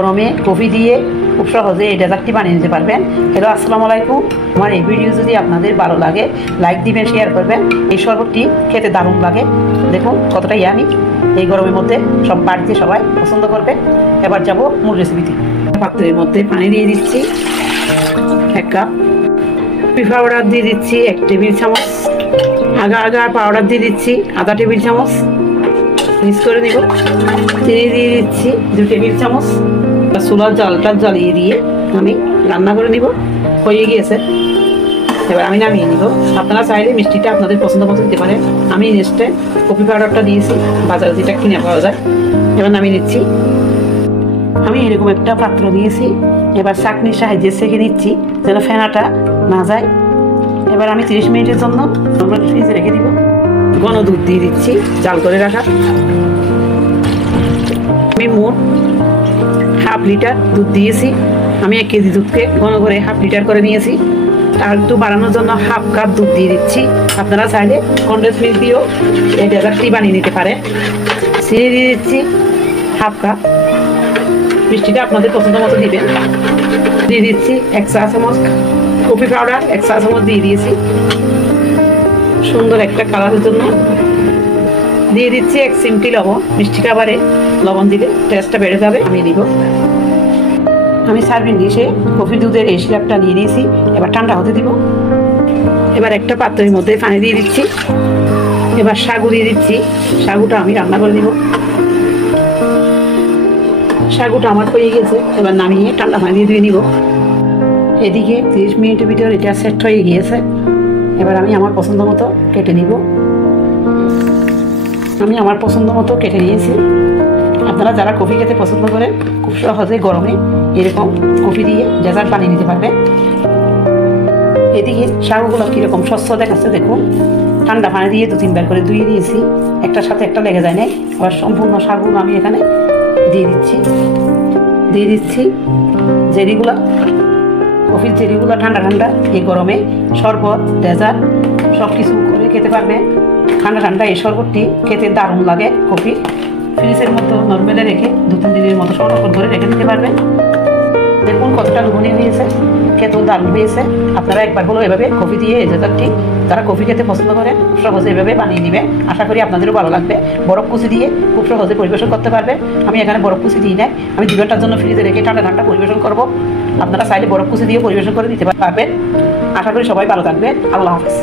গরমে কফি দিয়ে খুব সহজে এই ডেজার্টটি বানিয়ে নিতে পারবেন। হ্যালো, আসসালামু আলাইকুম। আমার এই ভিডিও যদি আপনাদের ভালো লাগে লাইক দিবেন, শেয়ার করবেন। এই শরবতটি খেতে দারুণ লাগে, দেখুন কতটা ইয়ামি। এই গরমের মধ্যে সব বাড়িতে সবাই পছন্দ করবে। এবার যাব মূল রেসিপিতে। পাত্রের মধ্যে পানি দিয়ে দিচ্ছি 1 কাপ, কফি পাউডার দিয়ে দিচ্ছি 1 টেবিল চামচ, আগার পাউডার দিয়ে দিচ্ছি আধা টেবিল চামচ, মিক্স করে দিব। চিনি দিয়ে দিচ্ছি 2 টেবিল চামচ। চুলার জলটা জ্বালিয়ে দিয়ে আমি রান্না করে নিব। হয়ে গিয়েছে, এবার আমি নামিয়ে নিব। আপনারা চাইলে মিষ্টিটা আপনাদের পছন্দ মতো দিতে পারেন। আমি নেক্সটে কফি পাউডারটা দিয়েছি, বাজারে যেটা কিনে পাওয়া যায়। এবার নামিয়ে নিচ্ছি। আমি এরকম একটা পাত্র নিয়েছি, এবার চাকনির সাহায্যে সেঁকে নিচ্ছি যেন ফেনাটা না যায়। এবার আমি 30 মিনিটের জন্য ফ্রিজে রেখে দিব। ঘন দুধ দিয়ে দিচ্ছি, জাল করে রাখা। আমি মোট 1/2 লিটার দুধ দিয়েছি। আমি 1 কেজি দুধকে ঘন করে 1/2 লিটার করে নিয়েছি। আর একটু বাড়ানোর জন্য 1/2 কাপ দুধ দিয়ে দিচ্ছি। আপনারা চাইলে কনডেন্স মিল্ক দিয়েও এই ডেজার্টটি বানিয়ে নিতে পারেন। চিনি দিয়ে দিচ্ছি 1/2 কাপ, মিষ্টিটা আপনাদের পছন্দ মতো দিবেন। দিয়ে দিচ্ছি 1 চা চামচ কফি পাউডার, 1 চা চামচ দিয়ে দিয়েছি সুন্দর একটা কালারের জন্য। দিয়ে দিচ্ছি 1 চিমটি লবণ, মিষ্টি খাবারে লবণ দিলে টেস্টটা বেড়ে যাবে। আমি দিব। আমি সার্ভিং ডিশে কফি দুধের এই সিরাপটা নিয়ে নিয়েছি, এবার ঠান্ডা হতে দিব। এবার একটা পাত্রের মধ্যে পানি দিয়ে দিচ্ছি। এবার সাগু দিয়ে দিচ্ছি, সাগুটা আমি রান্না করে দিব। সাগুটা আমার হয়ে গেছে, এবার নামিয়ে ঠান্ডা পানি দিয়ে নিব। এদিকে 30 মিনিটের ভিতর এটা সেট হয়ে গিয়েছে। এবার আমি আমার পছন্দ মতো কেটে নিব। আমি আমার পছন্দ মতো কেটে নিয়েছি। আপনারা যারা কফি খেতে পছন্দ করেন খুব সহজে গরমে এরকম কফি দিয়ে ডেজার্ট বানিয়ে নিতে পারবেন। এদিকে সাগুগুলো কীরকম স্বচ্ছ দেখাচ্ছে দেখুন। ঠান্ডা পানি দিয়ে 2-3 বার করে ধুয়ে দিয়েছি, একটার সাথে একটা লেগে যায় না। আবার সম্পূর্ণ সাগুগুলো আমি এখানে দিয়ে দিচ্ছি জেরিগুলো, কফির জেরিগুলো ঠান্ডা ঠান্ডা এই গরমে শরবত ডেজার্ট সব কিছু করে খেতে পারবেন। ঠান্ডা ঠান্ডা এই শরবতটি খেতে দারুণ লাগে। কফি ফ্রিজের মতো নর্মালে রেখে 2-3 দিনের মতো সংরক্ষণ করে রেখে দিতে পারবেন। দেখুন কতটা লোভনীয় হয়েছে, খেতেও দারুণ হয়েছে। আপনারা একবার হলো এভাবে কফি দিয়ে এই ডেজার্টটি যারা কফি খেতে পছন্দ করেন সহজে এভাবে বানিয়ে নেবেন। আশা করি আপনাদেরও ভালো লাগবে। বরফ কুচি দিয়ে খুব সহজে পরিবেশন করতে পারবেন। আমি এখানে বরফ কুচি দিই না, আমি 2 ঘন্টার জন্য ফ্রিজে রেখে ঠান্ডা ঠান্ডা পরিবেশন করব। আপনারা চাইলে বরফ কুচি দিয়ে পরিবেশন করে দিতে পারবেন। আশা করি সবাই ভালো থাকবেন। আল্লাহ হাফেজ।